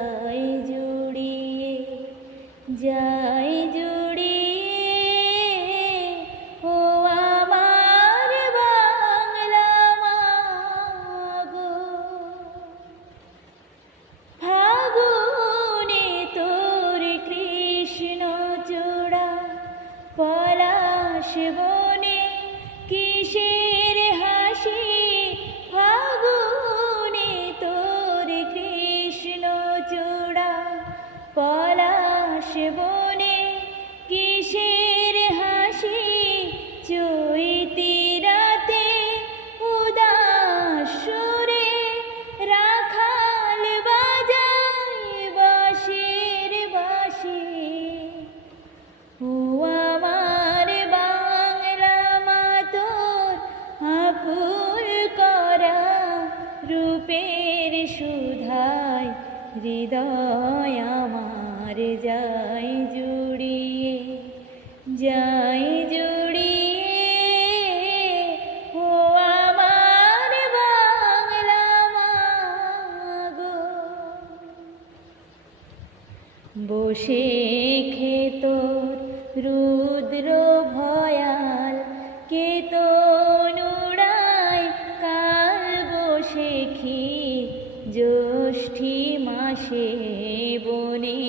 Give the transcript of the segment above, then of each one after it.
যায় জুড়িয়ে, যায় জুড়িয়ে। ও আমার বাংলা মাগো, ফাগুনে তোর কৃষ্ণ চূড়া, পলাশ বনে কিসের হাসি। ফাগুনে তোর কৃষ্ণ চূড়া, পলাশ বনে কিসের হাসি। চৈতি রাতে উদাস সুরে রাখাল বাজায় বাঁশির বাঁশি। ও আমার বাংলা মা, তোর আকুল করা রূপের সুধায় হৃদয় আমার যায় জুড়িয়ে, যায় জুড়িয়ে। ও আমার বাংলা মাগো, বসে খেত রুদ্র ভয়াল, কে তো নুড়ায় কাল বসে খি। জ্যৈষ্ঠী মাসে বনে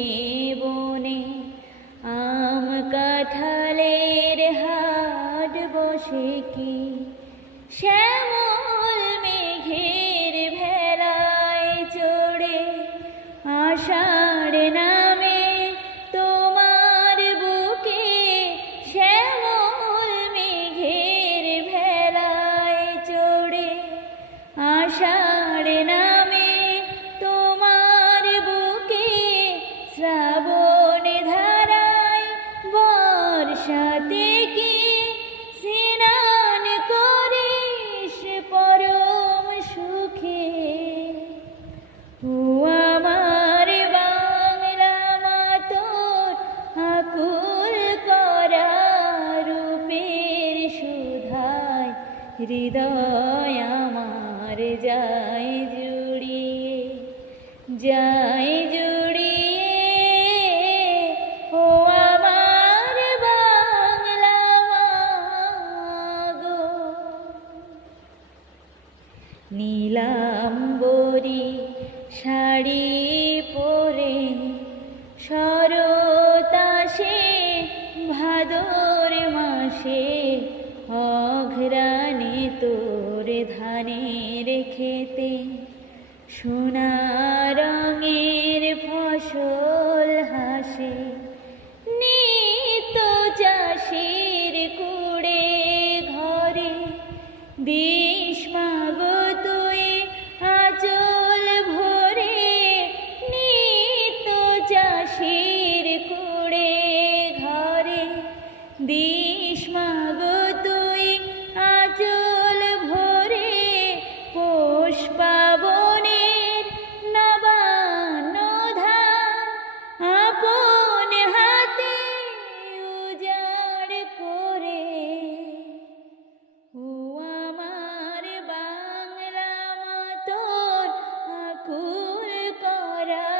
বনে আম কাঁঠালের হাট বসে কি। শ্যামল মেঘের ভেলায় চড়ে আষাঢ় নামে তোমার বুকে। শ্যামল মেঘের ভেলায় চড়ে আষাঢ় নামে তোমার বুকে। শ্রাবণ ধারায় বর্ষাতে কি স্নান করিস পরম সুখে। ও আমার বাংলা মা, তোর আকুল করা রূপের সুধায় হৃদয় আমার যায় জুড়িয়ে, যায় জুড়িয়ে। ও আমার বাংলা মাগো, নীলাম্বরী শাড়ি পরে শরতাসে ভাদর মাসে। অঘ্রাণে তোর ধানের খেতে সোনা রঙের ফসল হাসে। নিত চাষির কুড়ে ঘরে দিস মাগো তুই আঁচল ভরে। নিত চাষির কুড়ে ঘরে দিস মাগো তুই আঁচল ভরে। পৌষ পাবনের নবান্ন ধান আপন হাতে উজাড় করে। ও আমার বাংলা মা, তোর আকুল করা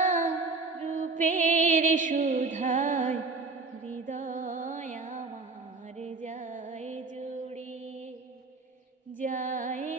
রূপের সুধায় হৃদয় আমার যায় জুড়িয়ে, যায়